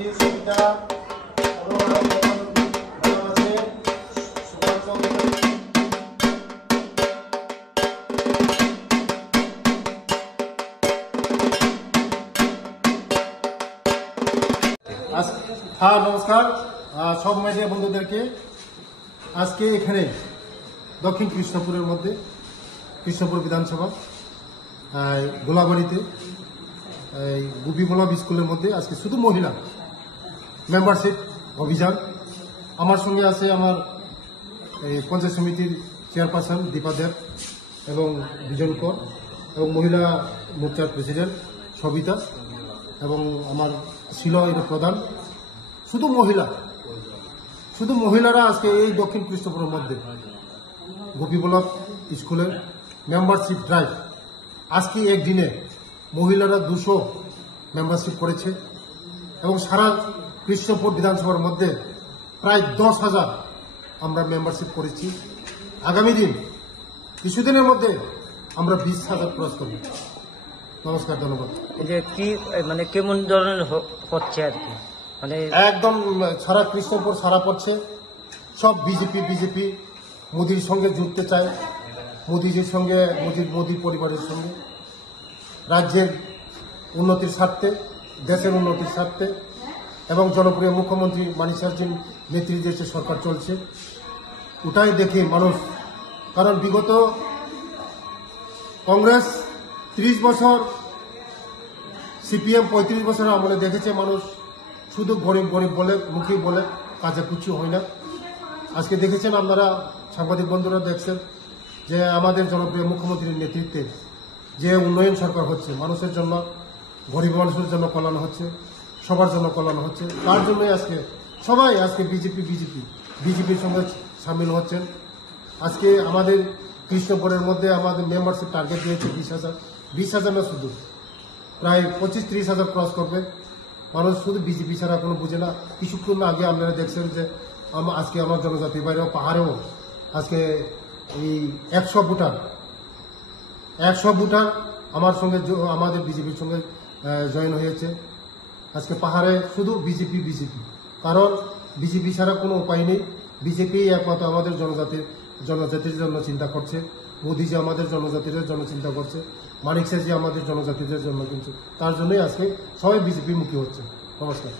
জননেত্রী সবিতা নমস্কার সব মিডিয়া বন্ধুদেরকে। আজকে এখানে দক্ষিণ কৃষ্ণপুরের মধ্যে কৃষ্ণপুর বিধানসভা গোলাবাড়িতে গুপি ব্লক স্কুলের মধ্যে আজকে শুধু মহিলা মেম্বারশিপ অভিযান। আমার সঙ্গে আছে আমার পঞ্চায়েত সমিতির চেয়ারপারসন দীপা দেব এবং বিজন কর এবং মহিলা মোর্চার প্রেসিডেন্ট সবিতা এবং আমার ছিল এটা প্রধান। শুধু মহিলারা আজকে এই দক্ষিণ কৃষ্ণপুরের মধ্যে গোপী ব্লক স্কুলের মেম্বারশিপ ড্রাইভ। আজকে একদিনে মহিলারা 200 মেম্বারশিপ করেছে এবং সারা কৃষ্ণপুর বিধানসভার মধ্যে প্রায় 10,000 আমরা মেম্বারশিপ করেছি। আগামী দিন কিছুদিনের মধ্যে আমরা 20,000 ক্রস করব। নমস্কার, ধন্যবাদ। যে কি মানে কেমন ধরনের হচ্ছে আর কি, মানে একদম সারা কৃষ্ণপুর সারা পড়ছে। সব বিজেপি মোদির সঙ্গে জুড়তে চায়, মোদিজির সঙ্গে মোদির পরিবারের সঙ্গে, রাজ্যের উন্নতির স্বার্থে, দেশের উন্নতির স্বার্থে এবং জনপ্রিয় মুখ্যমন্ত্রী মানিক সাহার নেতৃত্বে যে সরকার চলছে ওটাই দেখে মানুষ। কারণ বিগত কংগ্রেস 30 বছর, সিপিএম 35 বছরের আমলে দেখেছে মানুষ শুধু গরিব বলে মুখে বলে, কাজে কিছু হয় না। আজকে দেখেছেন আপনারা, সাংবাদিক বন্ধুরা দেখছেন যে আমাদের জনপ্রিয় মুখ্যমন্ত্রীর নেতৃত্বে যে উন্নয়ন সরকার হচ্ছে, মানুষের জন্য, গরিব মানুষের জন্য কল্যাণ হচ্ছে, সবার জন্য কল্যাণ হচ্ছে। তার জন্যই আজকে সবাই আজকে বিজেপির সঙ্গে সামিল হচ্ছেন। আজকে আমাদের কৃষ্ণপুরের মধ্যে আমাদের মেম্বারশিপ টার্গেট দিয়েছে 20,000 না, শুধু প্রায় 25-30,000 ক্রস করবে। মানুষ শুধু বিজেপি ছাড়া কোনো বুঝে না। কিছুক্ষণ আগে আপনারা দেখছেন যে আজকে আমার জনজাতির বাইরেও পাহাড়েও আজকে এই 100 ভোটার আমার সঙ্গে আমাদের বিজেপির সঙ্গে জয়েন হয়েছে। আজকে পাহাড়ে শুধু বিজেপি, কারণ বিজেপি ছাড়া কোনো উপায় নেই। বিজেপি একমাত্র আমাদের জনজাতির জন্য চিন্তা করছে। মোদিজি আমাদের জনজাতিদের জন্য চিন্তা করছে, মানিক সাহাজি আমাদের জনজাতিদের জন্য, কিন্তু তার জন্যই আজকে সবাই বিজেপি মুখী হচ্ছে। নমস্কার।